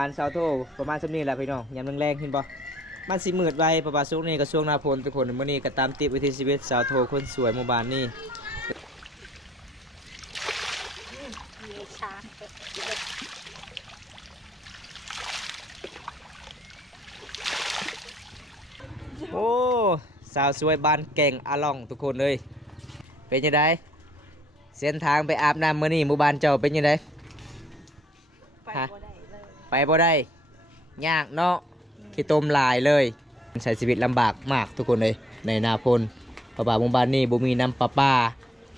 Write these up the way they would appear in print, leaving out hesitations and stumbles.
การเช้าโทประมาณสักนี้แหละพี่น้องยามแรงๆเห็นบ่มันสิมืดไวประมาณช่วงนี้กับช่วงหน้าฝนทุกคนมื้อนี้ก็ตามติดวิถีชีวิตสาวโทคนสวยหมู่บ้านนี่โอ้สาวสวยบ้านแก่งอาล่องทุกคนเลยเป็นยังไงเส้นทางไปอาบน้ำมื้อนี้หมู่บ้านเจ้าเป็นยังไงฮะไปบ่ได้ยากเนาะขี้ตมลายเลยใช้ชีวิตลำบากมากทุกคนเลยในนาพลเพราะว่าหมู่บ้านนี้บ่มีน้ำประปา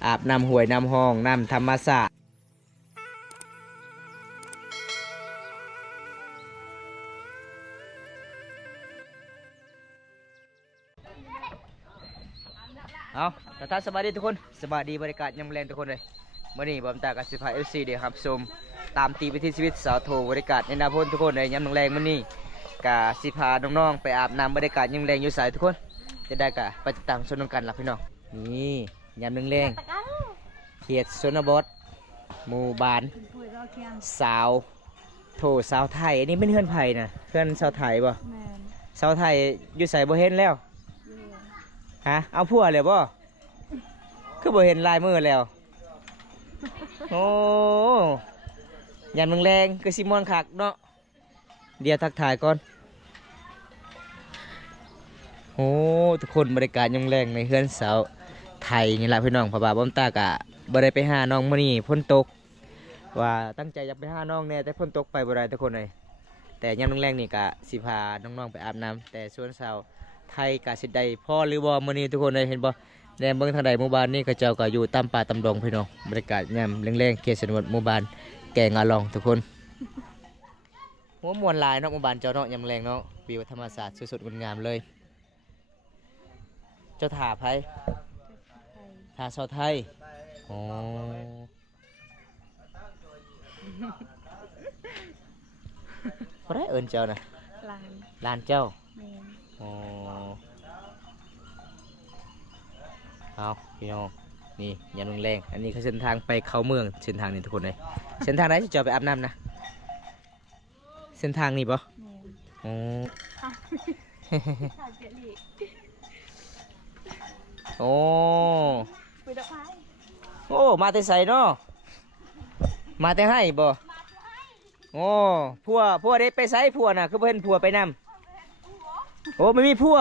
อาบน้ำห้วยน้ำห้องน้ำธรรมชาติเอาท่านสวัสดีทุกคนสวัสดีบริการยำแรงทุกคนเลยมื่อนี้บอมตากสิพาเอฟซีเดี๋ยวครับชมตามตีวิถีชีวิตสาวโทบริการในนาพลทุกคนเลยยำแรงมื่อนี้กะสิพาน้องๆไปอาบน้ำบริการยำแรงอยู่สายทุกคนจะได้กะไปติดตามชมกันล่ะพี่น้องนี่ยำแรงเขตชนบทหมู่บ้านสาวโทสาวไทยอันนี้เป็นเพื่อนไผ่นะเพื่อนสาวไทยบ่สาวไทยอยู่ใส่บ่เห็นแล้วฮะเอาผัวเลยบ่คือบ่เห็นลายมือแล้วโอ้ยันมึงแรงคือซิมอนคักเนาะเดี๋ยวทักทายก่อนโอ้ทุกคนบริการยังแรงในเฮือนสาวไทยนี่แหละพี่น้องพ่อบ่าวบ้อมตากะบ่ได้ไปหาน้องมื้อนี้ฝนตกว่าตั้งใจจะไปหาน้องแน่แต่ฝนตกไปบ่ได้ทุกคนเลยแต่ยามแรงๆนี่กะสิพาน้องๆไปอาบน้ำแต่ส่วนสาวไทยกะสิได้พ่อหรือบ่มื้อนี้ทุกคนเลยเห็นบ่แนมเบิ่งทางใดหมู่บ้านนี่ก็เจ้าก็อยู่ตามป่าตามดงพี่น้องบรรยากาศยามแรงๆเขตชนบทหมู่บ้านแก่งอาลองทุกคนหัวมวนลายเนาะหมู่บ้านเจ้าเนาะยามแรงเนาะวิวธรรมศาสตร์สดๆงดงามเลยเจ้าถาไผถาชาวไทยอ๋อบ่ได้เอิ้นเจ้านะลานเจ้าอ๋อเอาพี่น้องนี่ยามแรงอันนี้คือเส้นทางไปเข้าเมืองเส้นทางนี้ทุกคนเลยเส้นทางไหนจะไปอาบน้ำนะเส้นทางนี้ปะอ๋อโอ้โอ้มาแต่ใส่เนาะมาแต่ให้บ่โอ้พัวได้ไปใส่พัวน่ะคือเพิ่นพัวไปนำโอ้ไม่มีพัว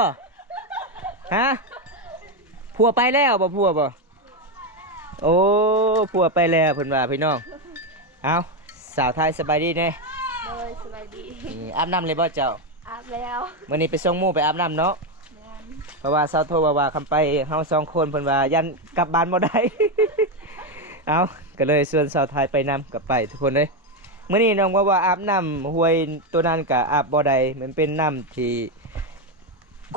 ฮะพัวไปแล้วบ่พัวบ่โอ้พัวไปแล้วเพิ่นว่าพี่น้องเอาสาวไทยสบายดีเน่เลยสบายดีอาบน้ำเลยบ่เจ้าอาบแล้วมื้อนี้ไปส่งหมู่ไปอาบน้ำเนาะเพราะว่าสาวโทรว่าคำไปเฮาสองคนเพิ่นว่ายันกลับบ้านบ่ได้ เอาก็เลยชวนสาวไทยไปนำกลับไปทุกคนเลยมื้อนี้น้องว่าอาบน้ำห้วยตัวนั้นก็อาบบ่ได้มันเป็นน้ำที่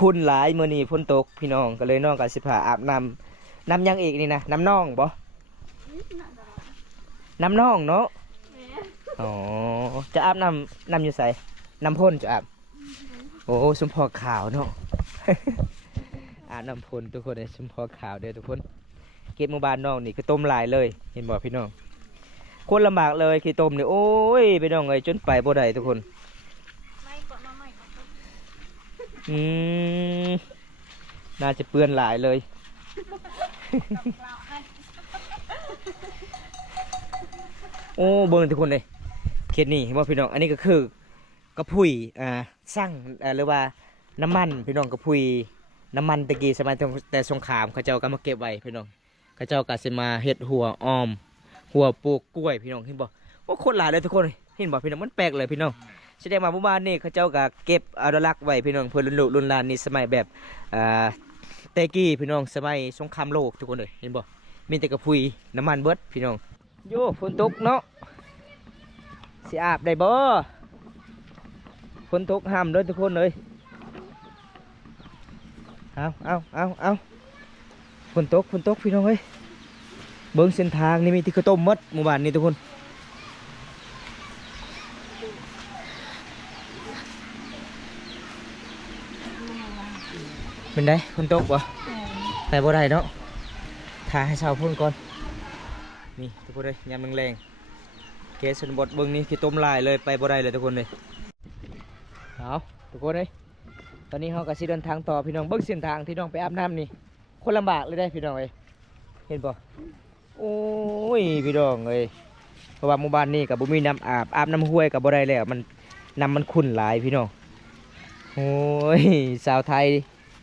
คุณหลายมื้อนี้ฝนตกพี่น้องก็เลยน้องก็สิพาอาบน้ำยังอีกนี่นะน้ำน่องบ่น้ำน่องเนาะอ๋อจะอาบน้ำอยู่ใส่น้ำพ่นจะอาบโอ้ชุมพอขาวเนาะ อาบน้ำพ่นทุกคนเลยชุมพอขาวเด้อทุกคนเก็บหมู่บ้านน้องนี่คือต้มลายเลยเห็นบ่พี่น้องคนลำบากเลยขี้ต้มนี่โอ้ยพี่น้องเอ้ยจนไปบ่ได้ทุกคนน่าจะเปื้อนหลายเลย โอ้เบิ่งทุกคนเลยเขตนี้เห็นบ่พี่น้องอันนี้ก็คือกระพุ้ยสร้างหรือว่าน้ำมันพี่น้องกระพุ้ยน้ำมันตะกี้สมัยแต่สงครามเขาเจ้าก็มาเก็บไว้พี่น้องเขาเจ้าก็สิมาเฮ็ดหัวอ้อมหัวปลูกกล้วยพี่น้องเห็นบ่โอ้คนหลายเลยทุกคนเห็นบ่พี่น้องมันแปลกเลยพี่น้องแสดงว่าหมู่บ้านนี่เขาเจ้าก็เก็บอนุรักษ์ไว้พี่น้องเพื่อรุ่นหลานนี่สมัยแบบเตกี้พี่น้องสมัยสงครามโลกทุกคนเลยเห็นบ่มีแต่กระพุ้ยน้ำมันเบิดพี่น้องโย่ฝนตกเนาะสิอาบได้บ่ฝนตกห้ามด้วยทุกคนเลยเอาฝนตกพี่น้องเฮ้ยเบิ่งเส้นทางนี่มีที่ข้าวต้มมดหมู่บ้านนี่ทุกคนเป็นไงฝนตกบ่แต่บ่ได้เนาะถ่ายให้ชาวพุ่นก่อนนี่ทุกคนเลยยามแรงๆเคสชนบทเบิ่งนี่คือต้มลายเลยไปบ่ได้เลยทุกคนเลย เอาทุกคนเลยตอนนี้เราก็สิเดินทางต่อพี่น้องเบิ่งเส้นทางที่น้องไปอาบน้ำนี่คนลำบากเลยได้พี่น้องเอ้ยเห็นป่โอ้ยพี่น้องเอ้ยเพราะว่าหมู่บ้านนี้กับบุมีน้ำอาบน้ำห้วยกับบ่ได้แล้วมันน้ำมันขุ่นหลายพี่น้องโอ้ยสาวไทย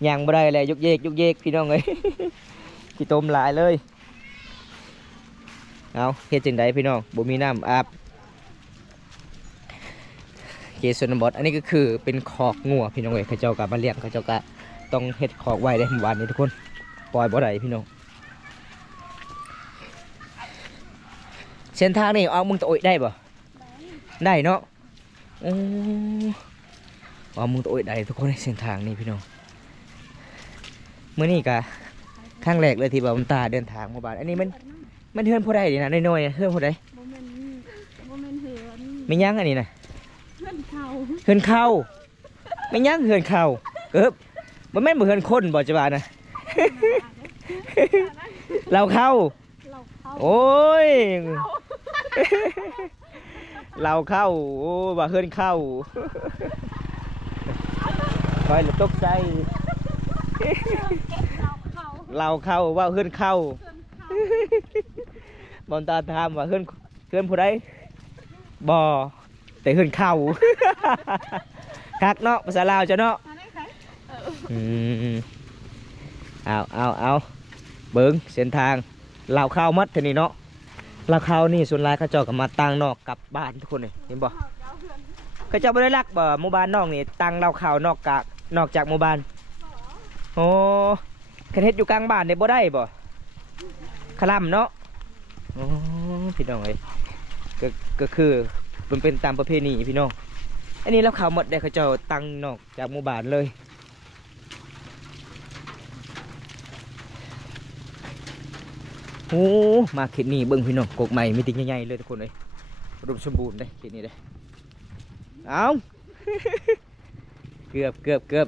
ยังบ่ได้เลยยกเยกพี่น้องเอ้ย ขี้ตมหลายเลยเอาเฮ็ดจังไดพี่น้องบุมีน้ำอาบเกสรบดอันนี้ก็คือเป็นคอกงัวพี่น้องเอ้ยเขาเจ้ากับมาเลี้ยงเขาเจ้าก็ต้องเฮ็ดคอกไว้ได้หมู่บ้านนี้ทุกคนปล่อยบ่ได้พี่น้องเส้นทางนี่เอามึงตะโอยได้บ่ได้เนาะโอ้เอามึงตะโอยได้ทุกคนในเส้นทางนี้พี่น้องมื้อนี้ก็ครั้งแรกเลยที่บ่าวตาเดินทางหมู่บ้านอันนี้มันเฮือนผู้ใดนี่นะน้อยๆเฮือนผู้ใดบ่แม่นเหือน ไม่ยั้งอันนี้นะ เหือนเขา เฮือนเข้าไม่ยั้งเฮือนเข้าบ่แม่นบ่เฮือนคนบ่จะว่านะ เราเข้า เราเขา โอ้ย เราเข้าโอ้ว่าเฮือนเข้าคอยละตกใจ เราเขาเราเข้าว่าเฮือนเข้า เหือนเขา บอลตาถามว่าเฮือนผู้ใดบ่แต่เฮือนเข้า คักเนาะภาษาลาวจ้ะเนาะ มาได้ไส เอาเบิ้งเส้นทางเราเข้ามัดเท่านี้เนาะเราเข้านี่ส่วนหลายเขาเจ้าก็มาตั้งนอกกลับบ้านทุกคนเลยเห็นบ่เขาเจ้าไม่ได้รักบ่หมู่บ้านนอกนี่ตั้งเราเข้านอกจากหมู่บ้านโอ้คันเฮ็ดอยู่กลางบ้านนี่บ่ได้บ่คลำเนาะโอ้พี่น้องเอ้ยก็คือมันเป็นตามประเพณีพี่น้องอันนี้เราเข้าหมดได้เขาเจ้าตั้งนอกจากหมู่บ้านเลยโอ้มาเขตนี้เบิ้งพี่น้องกกใหม่มีติ่งใหญ่ๆเลยทุกคนเลยอุดมสมบูรณ์เลยเขตนี้เลยเอา เกือบ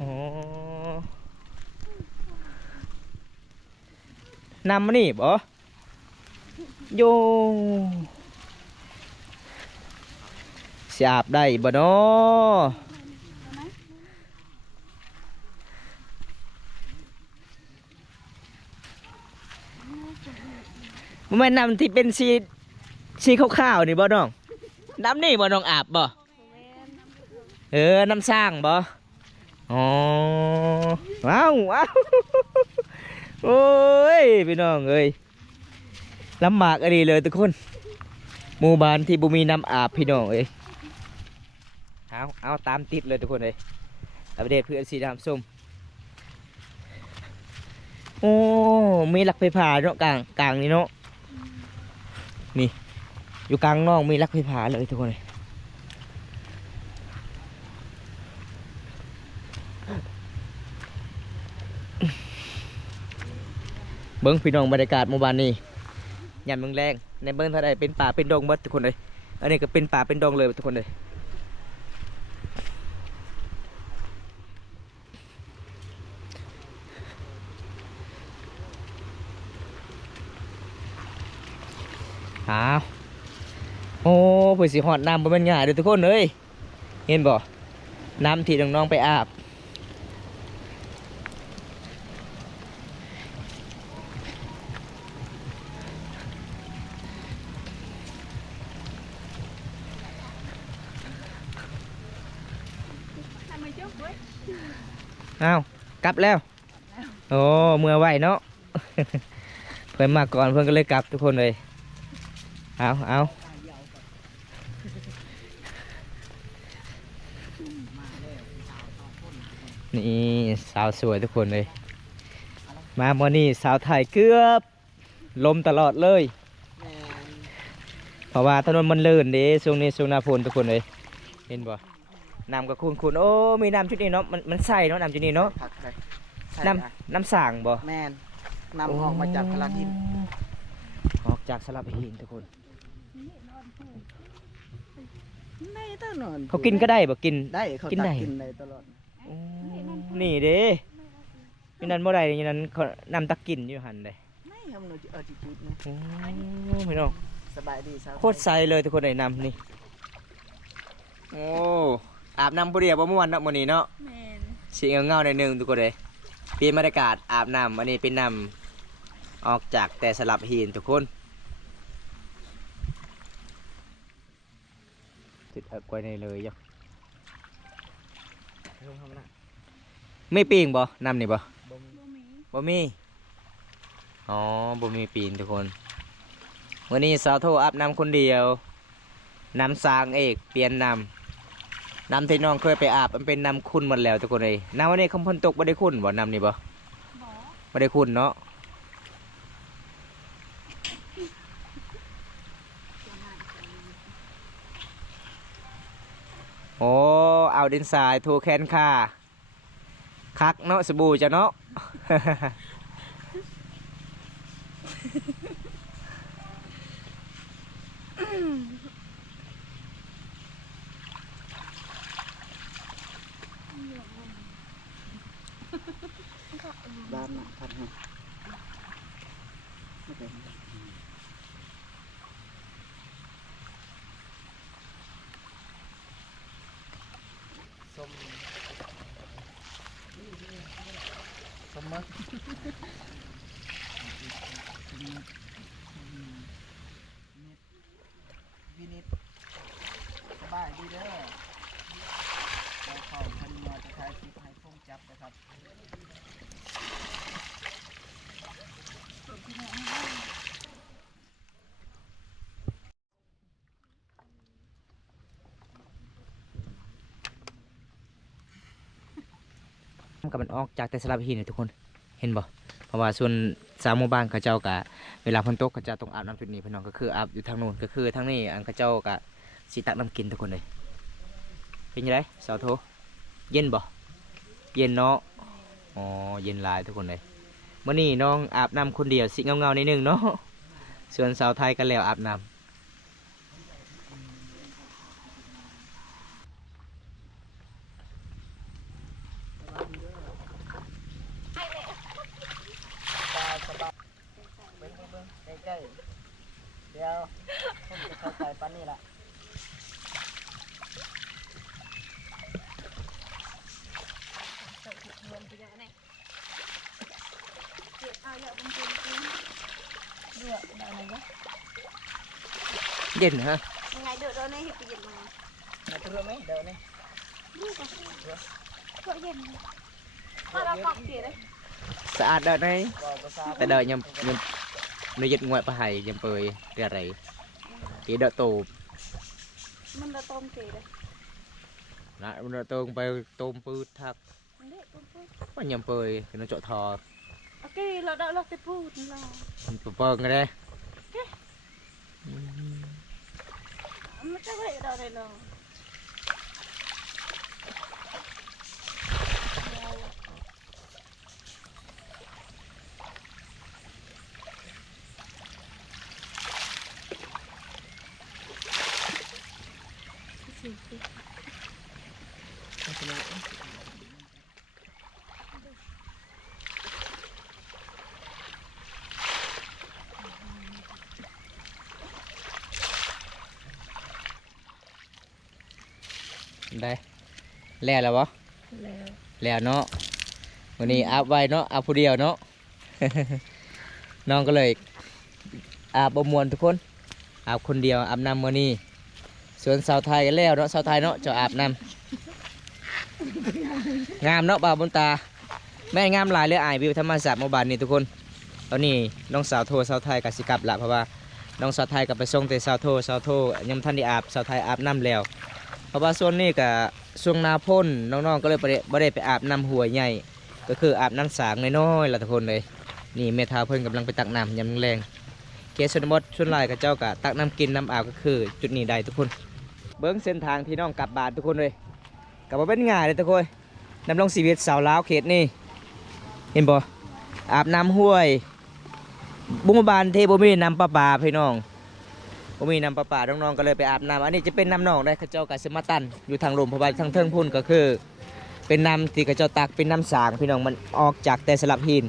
อ๋อนำมานี่บ่โยสิอาบได้บ่เนาะมันไม่นำที่เป็นสีขาวๆนี่บ่น้องน้ำนี่บ่น้องอาบบ่น้ำสร้างบ่อ๋อว้าวโอ้ยพี่น้องเอ้ยลำบากอะไรเลยทุกคนหมู่บ้านที่บุมีน้ำอาบพี่น้องเอ้ยเอาตามติดเลยทุกคนเลยอัปเดตเพื่อนสีดำส้มโอ้มีหลักไฟฟ้าเนาะกลางนี่เนาะนี่อยู่กลางน้องมีหลักไฟฟ้าเลยทุกคนเลยเบิ้งพี่น้องบรรยากาศหมู่บ้านนี้ยามเมืองแรงในเบิ้งเท่าใดเป็นป่าเป็นดงหมดทุกคนเลยอันนี้ก็เป็นป่าเป็นดงเลยทุกคนเลยโอ้เผื่อสิหอดน้ำบนมันง่ายเลยทุกคนเลยเห็นบ่น้ำที่น้องๆไปอาบอ้าวกลับแล้วโอ้เมื่อไหวเนาะ เพื่อนมาก่อนเพื่อนก็เลยกลับทุกคนเลยเอานี่สาวสวยทุกคนเลยมาโมอนี่สาวไทยเกือบลมตลอดเลยเพราะว่าถนนมันลื่นดิช่วงนี้ช่วงหน้าฝนทุกคนเลยเห็นบ่น้ำกับคุณโอ้มีน้ำชุดนี้เนาะมันใส่เนาะน้ำชุดนี้เนาะน้ำสางบ่แมนนำออกมาจากพลาดินออกจากสลับหินทุกคน ได้ตลอดเขากินก็ได้บ่กินได้เขากินได้กินได้ตลอดนี่เด้นี่นั่นบ่ได้นี่นั่นเขานำตักกินอยู่หันเลย ทำหนูจิจุดนะ โอ้พี่น้อง สบายดีสาว โคตรใสเลยทุกคนไอ้น้ำนี่โอ้อาบน้ำผู้เดียวบ่ม่วนเนาะมื้อนี้เนาะ แม่น สีเงาๆหน่อยหนึงทุกคนเลยเปลี่ยนบรรยากาศอาบน้ำอันนี้เป็นน้ำออกจากแต่สลับหินทุกคนติดกล้วยในเลยยัง ลงทำนะ ไม่ปีงบ่น้ำนี่บ่ บ่มี บ่มี บ่มีอ๋อบ่มีปีนทุกคนวันนี้สาวโทอาบน้ำคนเดียวน้ำสางเอกเปลี่ยนน้ำที่น้องเคยไปอาบมันเป็นน้ำขุ่นหมดแล้วทุกคนเลยน้ำวันนี้คำพ้นตกบ่ได้ขุ่นบ่น้ำนี่บ่ บ่ บ่ได้ขุ่นเนาะโอ้เอาดินทรายถูแขนขาคักเนาะสบู่จ้ะเนาะ บ้านน่ะพัดให้ไม่เป็นส้มส้มมั้งวินิตสบายดีเด้อเราเข้าพันมาจะทายคลิปให้พงจับนะครับ กับมันออกจากแต่สลับหินเลยทุกคนเห็นบ่เพราะว่าส่วนสามหมู่บ้านเขาเจ้ากะเวลาฝนตกเขาเจ้าต้องอาบน้ำจุดนี้พี่น้องก็คืออาบอยู่ทางโน้นก็คือทางนี้อันเขาเจ้ากะสิตักน้ำกินทุกคนเลยเป็นยังไงสาวโทเย็นบ่เย็นเนาะอ๋อเย็นหลายทุกคนเลยเมื่อนี้น้องอาบน้ำคนเดียวสิเงาๆนิดนึงเนาะส่วนสาวไทยก็แล้วอาบน้ำ ตาสบายเบิ้งใกล้ๆเดี๋ยวผมจะเข้าใจปันนี่ละ รวมไปยังไงเก็บเอาเยอะบางทีกินเดือดได้ไหมวะ เย็นฮะ ยังไงเดือดเราเนี่ยเห็ดไปเย็นมา มาตัวไหมเดี๋ยวนี้ ดูก่อนก็เย็นถ้าเราปักเกลือเลย สะอาดเด้อไหน บอกภาษา แต่เด้ยังnơi dịch ngoại bà hải dầm bơi ra rầy chỉ đợi tù มันเราต้มเกลือเลย lại đợi tôm bơi tôm bư thác อันนี้ต้มปุ๊บ mà nhầm bơi thì nó chỗ thò โอเคเราเดาเราจะพูดเรา bờ ngay đây ไม่ใช่ว่าเราได้เรา đây lè là bó แล้ว lè nóวันนี้อาบไว้เนาะอาบผู้เดียวเนาะ น้องก็เลยอาบบมวนทุกคนอาบคนเดียวอาบน้ำมื้อนี้ส่วนสาวไทยแล้วเนาะสาวไทยเนาะจะอาบน้ำ งามเนาะบ่าวบนตาแม่งามหลายเลยอายวิวธรรมศาสตร์หมู่บ้านนี่ทุกคนตอนนี้น้องสาวโทสาวไทยกับสิกลับละเพราะว่าน้องสาวไทยกับไปส่งแต่สาวโทยังท่านได้อาบสาวไทยอาบน้ำแล้วเพราะว่าส่วนนี้กับช่วงหนาพ่นน้องๆก็เลยบ่ได้ไปอาบน้ำหัวใหญ่ก็คืออาบน้ำสางน้อยๆละทุกคนเลยนี่เมทาเพิ่นกำลังไปตักน้ำยำแรงเคสชนบทชนลายกับเจ้ากะตักน้ำกินน้ำอาบก็คือจุดนี้ได้ทุกคนเบิ้งเส้นทางที่น้องกลับบ้านทุกคนเลยกับว่าเป็นง่ายเลยทุกคนดำรงชีวิตสาวลาวเขตนี่เห็นบ่อาบน้ำห้วยบุ้งบานเทบ่มีน้ำประปาพี่น้องบ่มีน้ำประปาน้องๆก็เลยไปอาบน้ำอันนี้จะเป็นน้ำหนองได้เขาเจ้ากะสมาตันอยู่ทางลมเพราะว่าทางเทิงพุ่นก็คือ เป็นน้ำที่เขาเจ้าตักเป็นน้ำสางพี่น้องมันออกจากแต่สลับหิน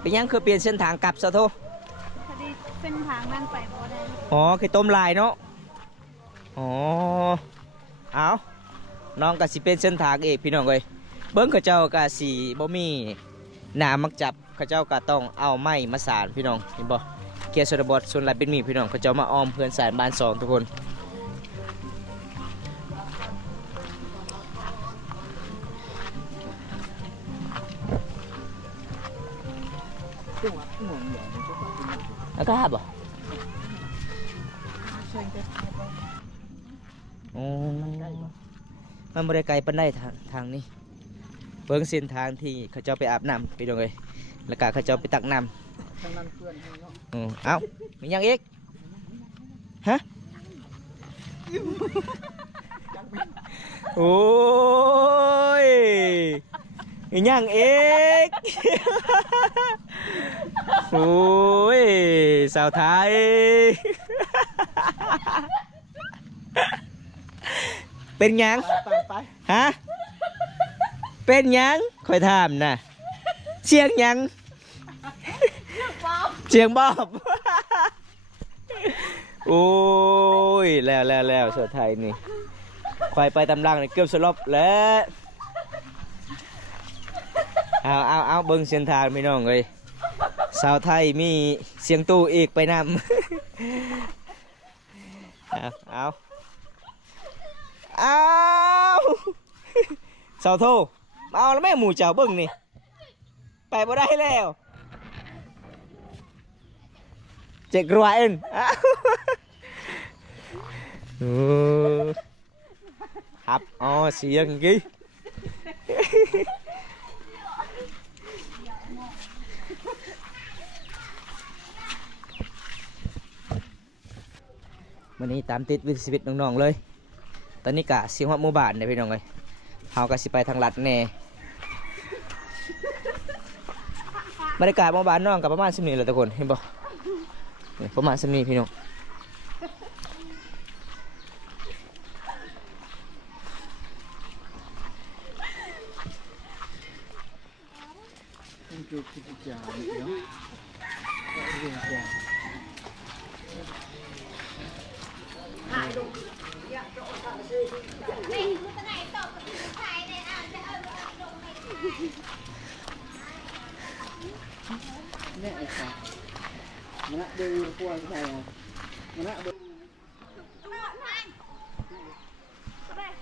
เป็นยังคือเปลี่ยนเส้นทางกลับซะโท พอดีเส้นทางนั่นไปบ่ได้ อ๋อคือต้มลายเนาะอ๋อเอาน้องก็สิเป็นเส้นทางเอกพี่น้องเอ้ยเบิ้งเขาเจ้าก็สิบ่มีหนามักจับเขาเจ้าก็ต้องเอาไม้มาสานพี่น้องเห็นบ่เกียร์ชนบทส่วนหลายเป็นมีพี่น้องเขาเจ้ามาอ้อมเพื่อนสายบ้านสองทุกคนแล้วก็บ่อ๋อมันบริไกลปันได้ทางนี้เบิ่งเส้นทางที่เขาเจ้าไปอาบน้ำพี่น้องเอ้ยแล้วก็เขาเจ้าไปตักน้ำ ทางนั้นเพื่อนให้เนาะ เอามียังอีกฮะโอ้ยมียังอีกโอ้ยสาวไทยเป็นยัง ไป ฮะเป็นยังคอยถามนะเสียงยังเสียงบอบ โอ้ยแล้วสาวไทยนี่ควายไปตำลังนี่เกือบสลบแล้วเอาเบิ่งเส้นทางพี่น้องเลยสาวไทยมีเสียงตู้อีกไปนำ เอาสาวโทเอาแล้วแม่หมูเจ้าเบิ่งนี่ไปบ่ได้แล้วเจ็กรัวเองครับอ๋อเสียงกี้วันนี้ตามติดวิถีชีวิตน้องๆเลยตอนนี้กะเสียงหัวหมู่บ้านเนี่ยพี่น้องเลยเฮากะสิไปทางลัดแน่บรรยากาศหมู่บ้านน้องกับประมาณ10นี้แหละทุกคนเห็นบ่ประมาณ10นี้พี่น้องมันคือกิจกรรมเนาะเรื่องการเนี่ยไอ้สัสมันน่ะดูพวกใครอ่ะมันน่ะดู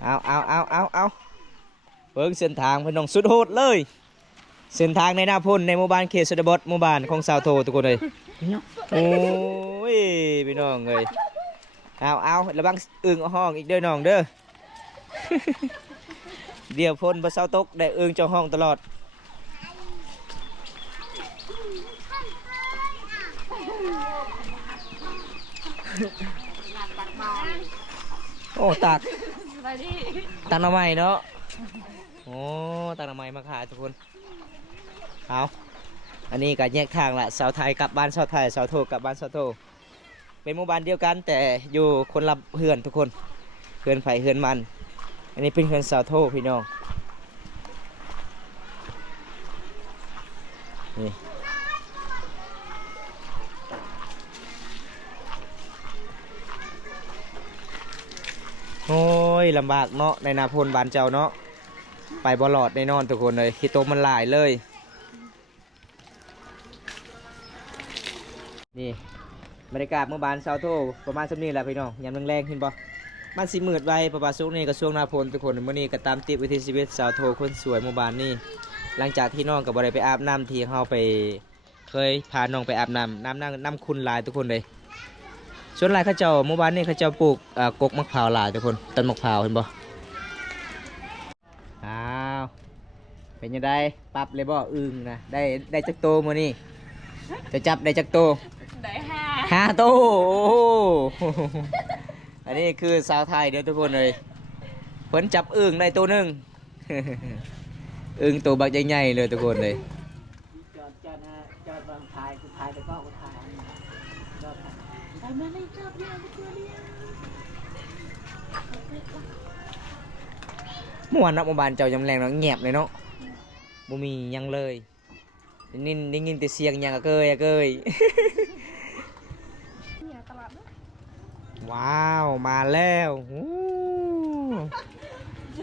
เอาเบิ่งเส้นทางพี่น้องสุดโหดเลยเส้นทางในนาพลในหมู่บ้านเขตชนบทหมู่บ้านของสาวโททุกคนเลยโอ้ยพี่น้องเลยเอาระวังอึ่งเอาห้องอีกเด้อน้องเด้อ เดี๋ยวพ้นบ่เศร้าตกได้อึ่งเจ้าห้องตลอดโอ้ตักหน่อไม้เนาะโอ้ตักหน่อไม้มาขายทุกคนเอาอันนี้ก็แยกทางละสาวไทยกลับบ้านสาวไทยสาวโทกลับบ้านสาวโทเป็นหมู่บ้านเดียวกันแต่อยู่คนละเฮือนทุกคนเฮือนไผ่เฮือนมันอันนี้เป็นเฮือนสาวโทพี่น้องนี่โอ้ยลำบากเนาะในนาพลบ้านเจ้าเนาะไปบ่หลอดในนอนทุกคนเลยขี้โตมันหลายเลยนี่บรรยากาศเมื่อบานเช้าโทประมาณสักนี้แหละพี่น้องยามแรงๆขึ้นบ่มันสิมืดไวประมาณช่วงนี้กับช่วงนาพลทุกคนมื้อนี้ก็ตามติดวิถีชีวิตสาวโทคนสวยเมื่อบานนี่หลังจากที่น้องกับบ่ได้ไปอาบน้ำที่เฮาไปเคยพาน้องไปอาบน้ำคุณหลายทุกคนเลยส่วนหลายเขาเจ้าเมื่อวานนี้เขาเจ้าปลูกกกมะพร้าวหลายทุกคนต้นมะพร้าวเห็นบ่อ้าวเป็นยังไงปรับเลยบ่อึ่งนะได้จักโตมื้อนี้จะจับได้จักโตได้5โตโอ้อันนี้คือสาวไทยเดี๋ยวทุกคนเลยเพิ่นจับอึ่งได้ตัวหนึง อึ่งตัวบักใหญ่ๆเลยทุกคนเลยจอดบางถ่ายกูถ่ายแต่ก็กูถ่ายไปมาเลยจอดเนี่ยตัวเดียว เมื่อวานนักบาลเจ้ายังแรงเนาะเงียบเลยเนาะบ่มีหยังเลย ได้ยินแต่เสียงหยังอะเกยอะเกย เนี่ยตลาดนะ ว้าวมาแล้วโอ้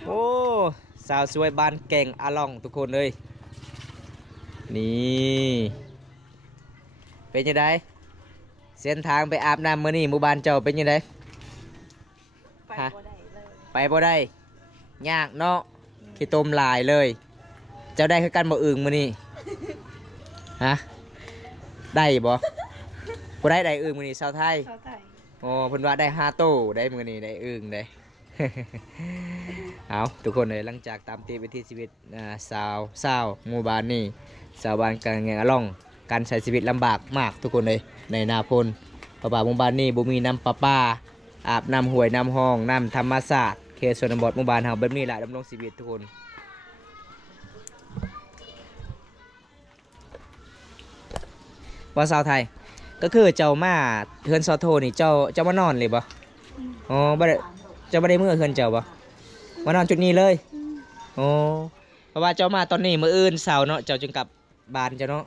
โอ้สาวสวยบ้านแก่งอาล่องทุกคนเลยนี่เป็นยังไงเส้นทางไปอาบน้ำมื้อนี้หมู่บ้านเจ้าเป็นยังไง ไป ฮะ บ่ได้เลย ไปบ่ได้ยากเนาะขี้ต้มหลายเลย เจ้าได้คือกันบ่อึ่งมื้อนี้ฮะได้บ่บ่ได้อึ่งมื้อนี้ชาวไทย ชาวไทย โอ้เพิ่นว่าได้5โต้ได้มื้อนี้ได้อึ่งได้ เอาทุกคนเลยหลังจากตามติดวิถีชีวิตสาวหมู่บ้านนี่ชาวบ้านกลางแงอะล่องการใช้ชีวิตลำบากมากทุกคนเลยในนาพลเพราะว่าหมู่บ้านนี่บ่มีน้ำประปาอาบน้ำห้วยน้ำห้องน้ำธรรมชาติเขตชนบทหมู่บ้านเฮาแบบนี้แหละดำรงชีวิตทุกคนว่าสาวไทยก็คือเจ้ามาเฮือนซอโทนี่เจ้ามานอนเลยบ่อ๋อบ่ได้เจ้าบ่ได้มื้อเฮือนเจ้าบ่มานอนจุดนี้เลยโอ้เพราะว่าเจ้ามาตอนนี้มื้ออื่นเช้าเนาะเจ้าจึงกลับบ้านเจ้าเนาะ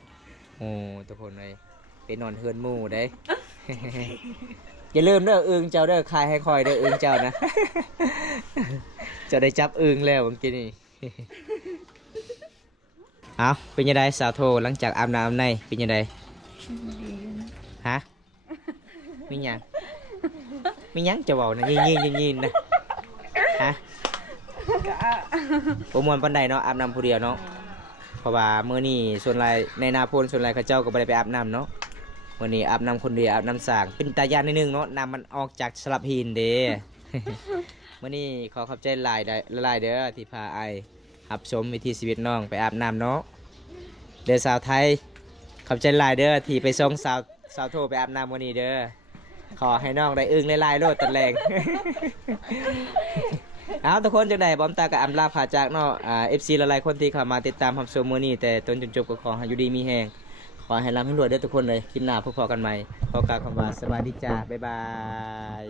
โอ้ทุกคนเลยไปนอนเฮือนหมู่เด้ อย่าลืมเด้ออึงเจ้าเด้อคายให้คอยเด้ออึงเจ้านะ เจ้าได้จับอึงแล้วเมื่อกี้นี่ เอาเป็นยังไงสาวโทหลังจากอาบน้ำในเป็นยังไงฮะมีหยังมีหยังจะบอกนะยินนะฮะโปรมวนปันใดเนาะอาบน้ำผู้เดียวเนาะเพราะว่าเมื่อนี้ส่วนไรในนาโพลส่วนไรเขาเจ้าก็ไม่ได้ไปอาบน้ำเนาะมื่อนี้อาบน้ำคนเดียวอาบน้ำสางเป็นตายานนิดนึงเนาะน้ำมันออกจากสลับหินเด้ มื่อนี้ขอขอบใจหลายเด้อที่พาไอหับชมวิถีชีวิตน้องไปอาบน้ำเนาะเด้อสาวไทยขอบใจหลายเด้อที่ไปส่งสาวโทไปอาบน้ำวันนี้เด้อขอให้น้องได้อึ้งหลายๆโลดตะแรง เอาทุกคนจังใดบอมตากับอัมลาผ่าจากเนาะFC หลายๆคนที่เข้ามาติดตามรับชมมื้อนี้แต่ต้นจนจบก็ขอให้อยู่ดีมีแฮงขอให้ร่ำให้รวยเด้อทุกคนเลยคลิปหน้าพบกันใหม่ขอกล่าวคำว่าสวัสดีจ้าบ๊ายบาย